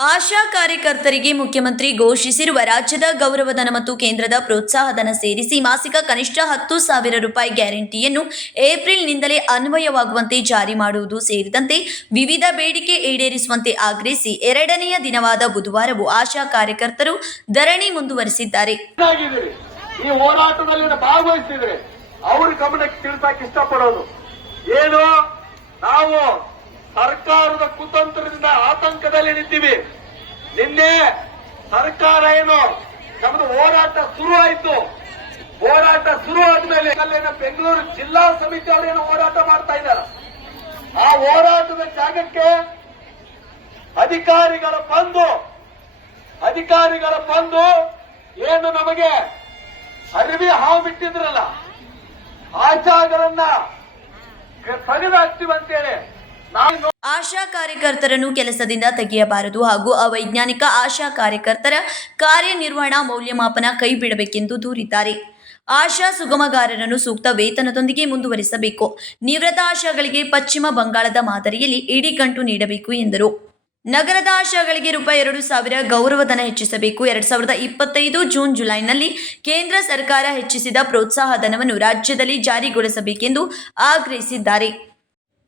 ಆಶಾ ಕಾರ್ಯಕರ್ತರಿಗೆ ಮುಖ್ಯಮಂತ್ರಿ ಘೋಷಿಸಿರುವ ರಾಜ್ಯದ ಗೌರವಧನ ಮತ್ತು ಕೇಂದ್ರದ ಪ್ರೋತ್ಸಾಹಧನ ಸೇರಿಸಿ ಮಾಸಿಕ ಕನಿಷ್ಠ ಹತ್ತು ಸಾವಿರ ರೂಪಾಯಿ ಗ್ಯಾರಂಟಿಯನ್ನು ಏಪ್ರಿಲ್ನಿಂದಲೇ ಅನ್ವಯವಾಗುವಂತೆ ಜಾರಿ ಮಾಡುವುದು ಸೇರಿದಂತೆ ವಿವಿಧ ಬೇಡಿಕೆ ಈಡೇರಿಸುವಂತೆ ಆಗ್ರಹಿಸಿ ಎರಡನೆಯ ದಿನವಾದ ಬುಧವಾರವೂ ಆಶಾ ಕಾರ್ಯಕರ್ತರು ಧರಣಿ ಮುಂದುವರೆಸಿದ್ದಾರೆ. ಭಾಗವಹಿಸಿದ್ರೆ ಅವ್ರ ಗಮನಕ್ಕೆ ಇಷ್ಟಪಡೋದು. ಏನು ನಾವು ಸರ್ಕಾರದ ಕುತಂತ್ರದಿಂದ ಆತಂಕದಲ್ಲಿ ನಿಂತೀವಿ. ನಿನ್ನೆ ಸರ್ಕಾರ ಏನು ನಮ್ದು ಹೋರಾಟ ಶುರು ಆಯ್ತು ಹೋರಾಟ ಶುರು ಆದ್ಮೇಲೆ ಬೆಂಗಳೂರು ಜಿಲ್ಲಾ ಸಮಿತಿ ಅವರೇನು ಹೋರಾಟ ಮಾಡ್ತಾ ಇದ್ದಾರೆ. ಆ ಹೋರಾಟದ ಜಾಗಕ್ಕೆ ಅಧಿಕಾರಿಗಳ ಬಂದು ಅಧಿಕಾರಿಗಳ ಬಂದು ಏನು ನಮಗೆ ಅರಿವಿ ಹಾವು ಬಿಟ್ಟಿದ್ರಲ್ಲ ಆಚಾರಗಳನ್ನ ತೆಗೆದಾಕ್ತಿವಂತೇಳಿ ನಾವು ಆಶಾ ಕಾರ್ಯಕರ್ತರನ್ನು ಕೆಲಸದಿಂದ ತೆಗೆಯಬಾರದು ಹಾಗೂ ಅವೈಜ್ಞಾನಿಕ ಆಶಾ ಕಾರ್ಯಕರ್ತರ ಕಾರ್ಯನಿರ್ವಹಣಾ ಮೌಲ್ಯಮಾಪನ ಕೈಬಿಡಬೇಕೆಂದು ದೂರಿದ್ದಾರೆ. ಆಶಾ ಸುಗಮಗಾರರನ್ನು ಸೂಕ್ತ ವೇತನದೊಂದಿಗೆ ಮುಂದುವರಿಸಬೇಕು. ನಿವೃತ್ತ ಆಶಾಗಳಿಗೆ ಪಶ್ಚಿಮ ಬಂಗಾಳದ ಮಾದರಿಯಲ್ಲಿ ಇಡೀ ಗಂಟು ನೀಡಬೇಕು ಎಂದರು. ನಗರದ ಆಶಾಗಳಿಗೆ ರೂಪಾಯಿ ಎರಡು ಸಾವಿರ ಗೌರವಧನ ಹೆಚ್ಚಿಸಬೇಕು. ಎರಡು ಸಾವಿರದ ಇಪ್ಪತ್ತೈದು ಜೂನ್ ಜುಲೈನಲ್ಲಿ ಕೇಂದ್ರ ಸರ್ಕಾರ ಹೆಚ್ಚಿಸಿದ ಪ್ರೋತ್ಸಾಹ ಧನವನ್ನು ರಾಜ್ಯದಲ್ಲಿ ಜಾರಿಗೊಳಿಸಬೇಕೆಂದು ಆಗ್ರಹಿಸಿದ್ದಾರೆ.